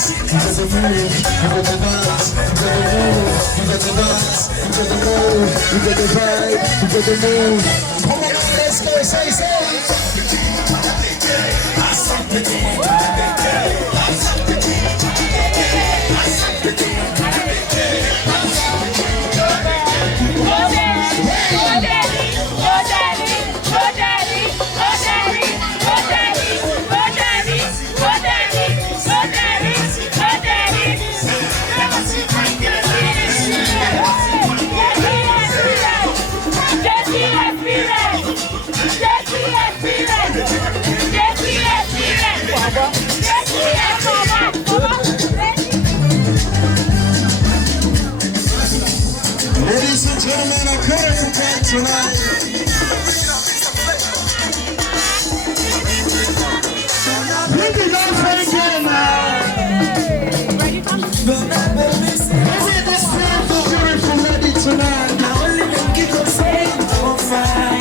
dance, you got to move, you got to dance, you got to move, you got to dance, you got to move, you got to vibe, you got to move. Come on, let's go, say. Ladies and gentlemen, I'm coming back tonight. Maybe don't forget now. Maybe this time for beautiful lady tonight. Now only them keep on saying, oh fine.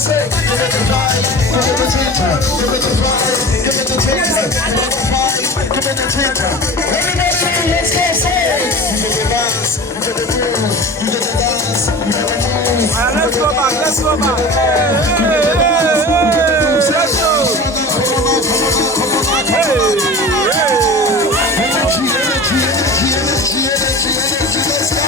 Say, give it the vibe, give it the ginger, give it the vibe, give it the ginger, give it the vibe, give it the ginger. Everybody, let's go, say it. You get the dance, you get the groove, you get the dance, you get the move. Let's go back, let's go back. Let's go. Energy, let's go.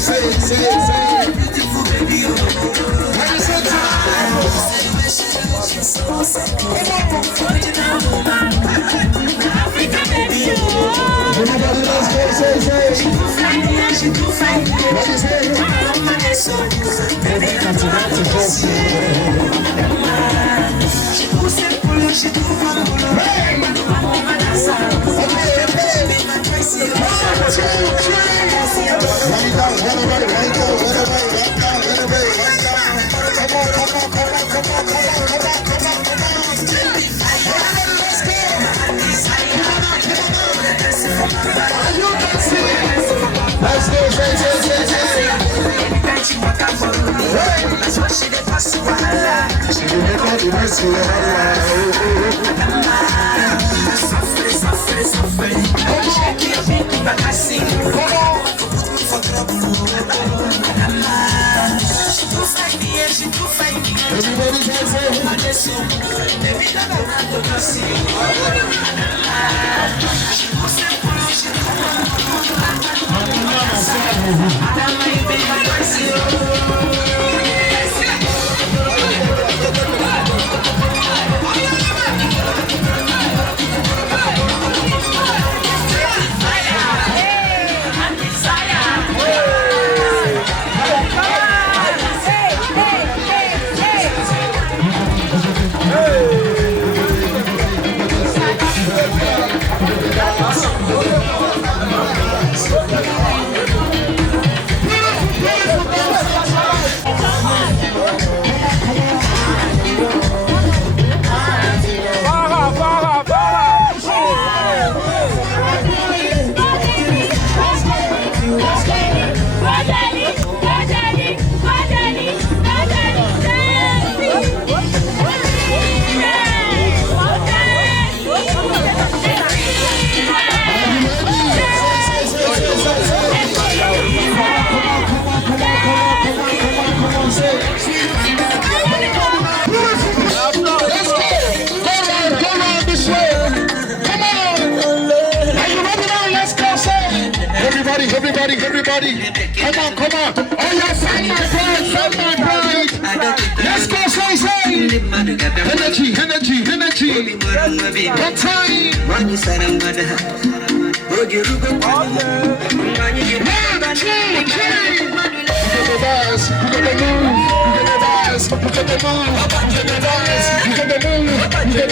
Say it. Beautiful baby, what is it time? Africa baby, everybody let's go, say. She too fine. What is it? Baby, come to that to just she too simple, she too humble. Let's go, say. She did make all the mercy of her everybody can say Awesome. everybody. Come on. Oh, yeah, find my pride. Let's go, say. Energy. One time. One, two, three. You got the move. You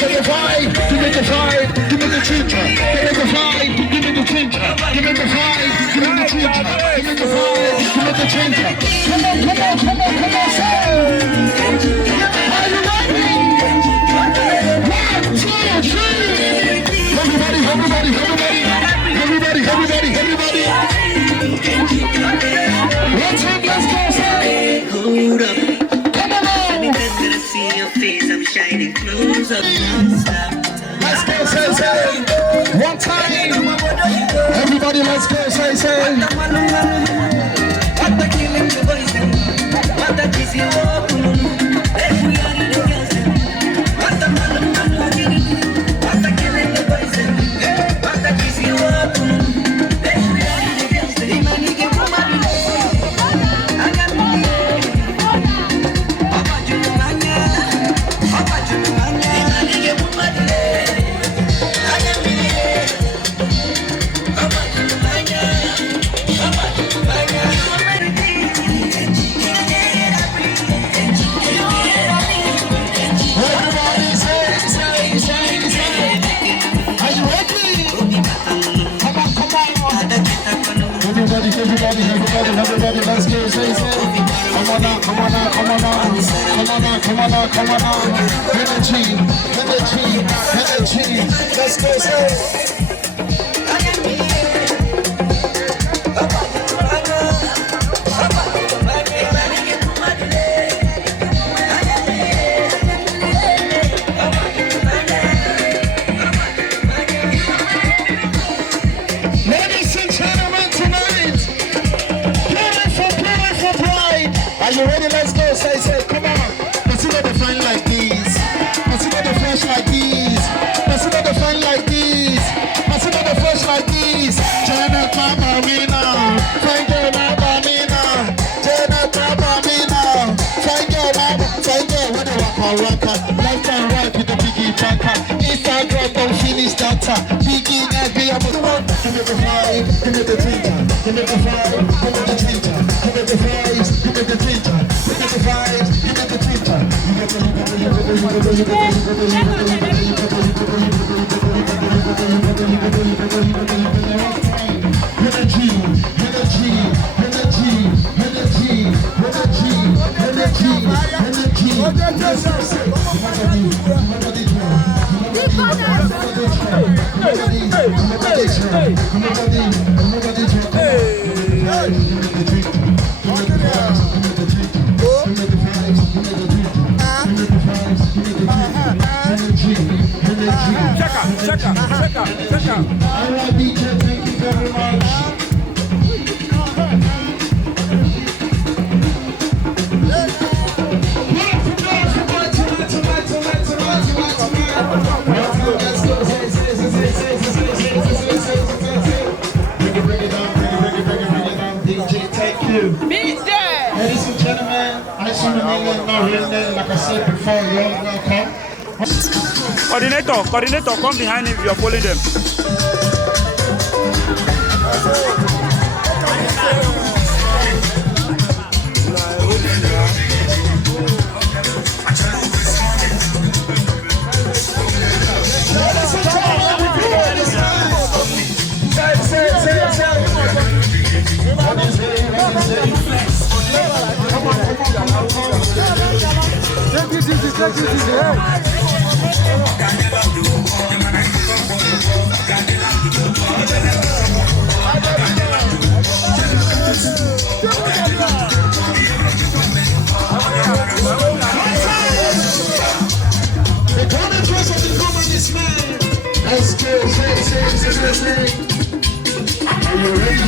got the vibe. Give me the vibe. Give me the ginger. Give me the vibe. Give me the ginger. Give me the vibe. Give me the ginger. Give me the vibe. Give me the ginger. Come on, say. Are you ready? 1, 2, 3. Everybody. One time, let's go, say. Hold up. Come on. See your face, I'm shining close up. Let's go, say. One time. Everybody, let's go, say. What the killing the boys, what the kiss you up, what the man, what the killing the boys, what the kiss you up, Everybody, let's go, say. Come on now. Energy. Let's go, say. Are you ready? Let's go. Say, come on. Consider the fun like this. Consider the fresh like this. Consider the fun like this. Consider the fresh like this. Jana Mamina. Fine girl, Mamina. Jana Mamina. Fine girl, when you walk. Left and right with the biggie banker. Instagram, don't finish data. Biggie, Nigerian, give me the vibe. Give me the ginger. Give me the vibe. Give me the ginger. Give me the vibes. Give me the ginger. Give me the vibes. Give me the ginger. Check out. All right, DJ, thank you very much. Bring it down, DJ, thank you. Ladies and gentlemen, I saw the million like I said before, you're welcome. Coordinator, come behind if you're following them. Let's go, say. Are you ready?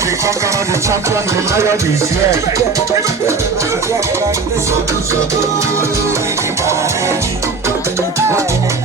the conqueror, the champion, the lion is here. So,